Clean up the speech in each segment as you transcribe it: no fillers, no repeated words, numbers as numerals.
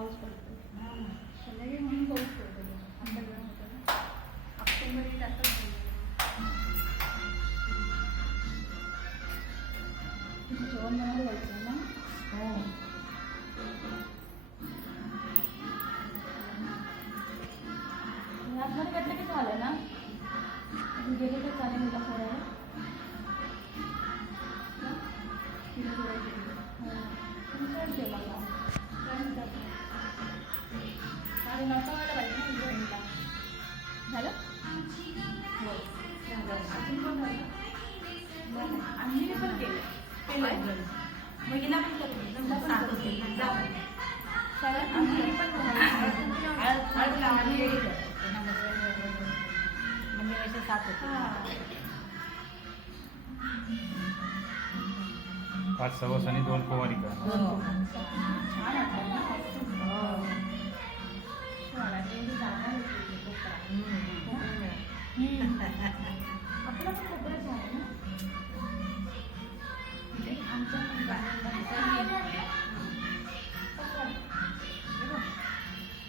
पाऊस पडतो. संध्याकाळी म्हणून पाऊस पडतो. आता गरम होतं ना. ऑक्टोबर जातच जेवण बनवायला जायचं ना. हो. आतमध्ये भेटलं की झालं ना. गेले तर चालेल मला थोड्या तुमचं मला साडे 9 वाजता पाहिजे ना. झालं हो. अजून पण झालं. आम्ही पण केलं मग हिला पण करू. आम्ही पण म्हणजे 7 होते. 5 सवस आणि 2 कुवारी का. छान वाटतं ना. आपलं पण कोपरच आहे ना.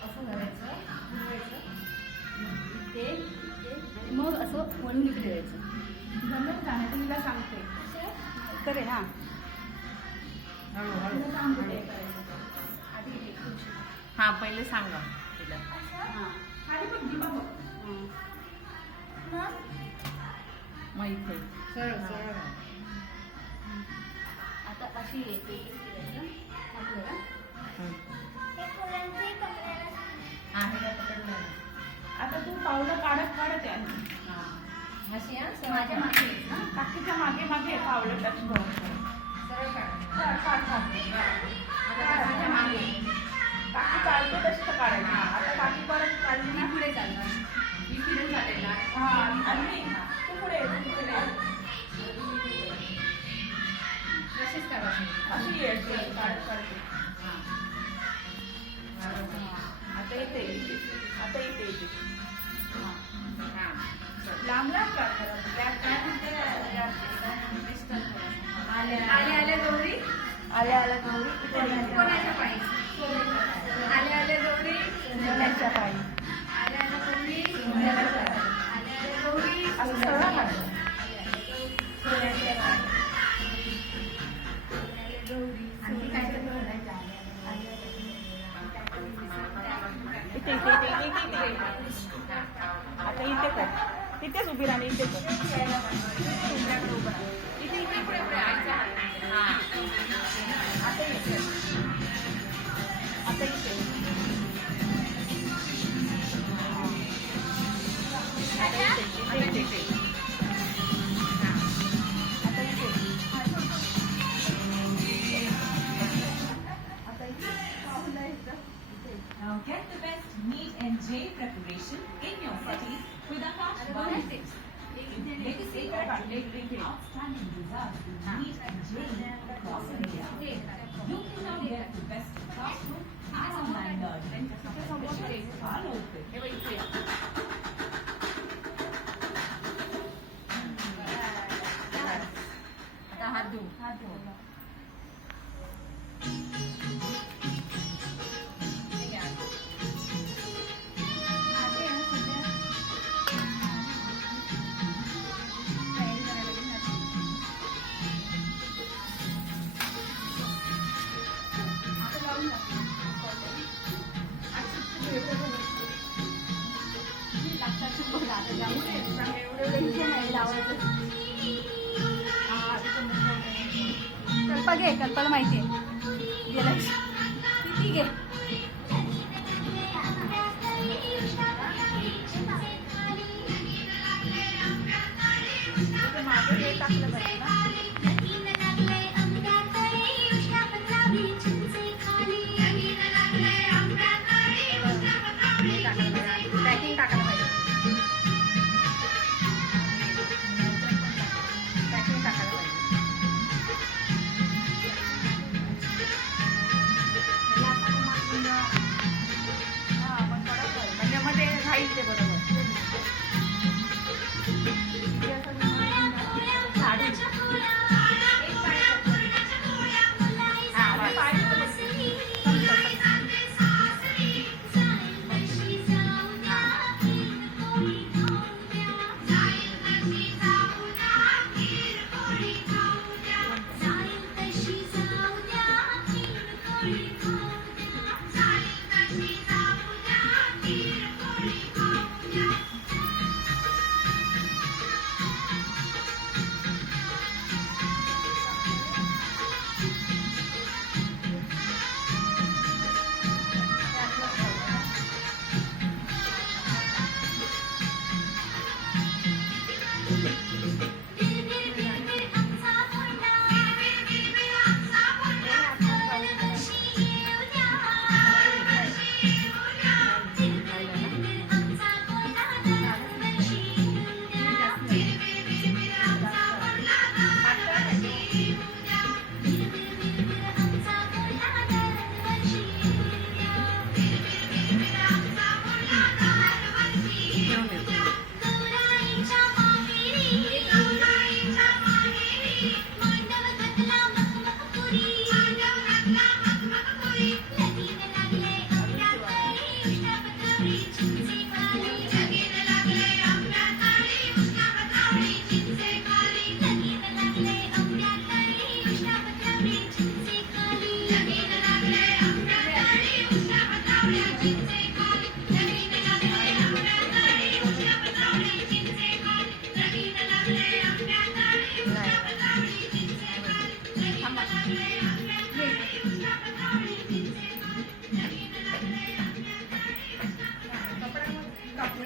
असं करायचं मग असं वळून इकडे द्यायचं. जमलं का नाही तुला सांगते करे हां हळूहळू सांगते करायचं. आधी हा पहिले सांगा तिला. हां खाली बघ दिवा बघ. मग इथे सरळ सरळ आता अशी येते आपल्याला हा हे पकडलं. आता तू पावलं काढत काढत आहे. माझ्या मागे ना काकीच्या मागे मागे पावलं टच करून सरळ माझ्या मागे काकी चालते तशी तर काढायची. आता काकी परत काढली ना पुढे चालणार. मी पुढे चालेल ना. हां आणि तू पुढे तशीच करायची. अशी आहे काढत काढते. आता येते आता येते लांब लांब आल्या गौरी आल्या आल्या गौरी कोणाच्या पायी आल्या आल्या गौरी सोन्याच्या पायी आल्या आल्या गौरी सोन्याच्या पायी आल्या आल्या गौरी असं सगळं काढतो. सोन्याच्या पायी गौरी आणि काय इथे आता इथे कर. तिथेच उभी राहणे. इथे कर. इथे इथे पुढे पुढे आईच्या हां आता इथे आता इथे Get the best meat and J preparation in your cities with a fast outstanding results with meat and J across India. You can now get the best fast food and online learning. Follow it. आता हात धुवू. कल्पा घे. कल्पाला माहिती आहे गेला किती घे. मागे टाकलं पाहिजे ना. पॅकिंग टाकायला पाहिजे. पॅकिंग टाकायला पाहिजे. मला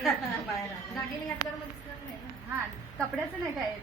बाहेर आला. दागिने घातल्यावर मग दिसणार नाही ना. हा कपड्याचं नाही काय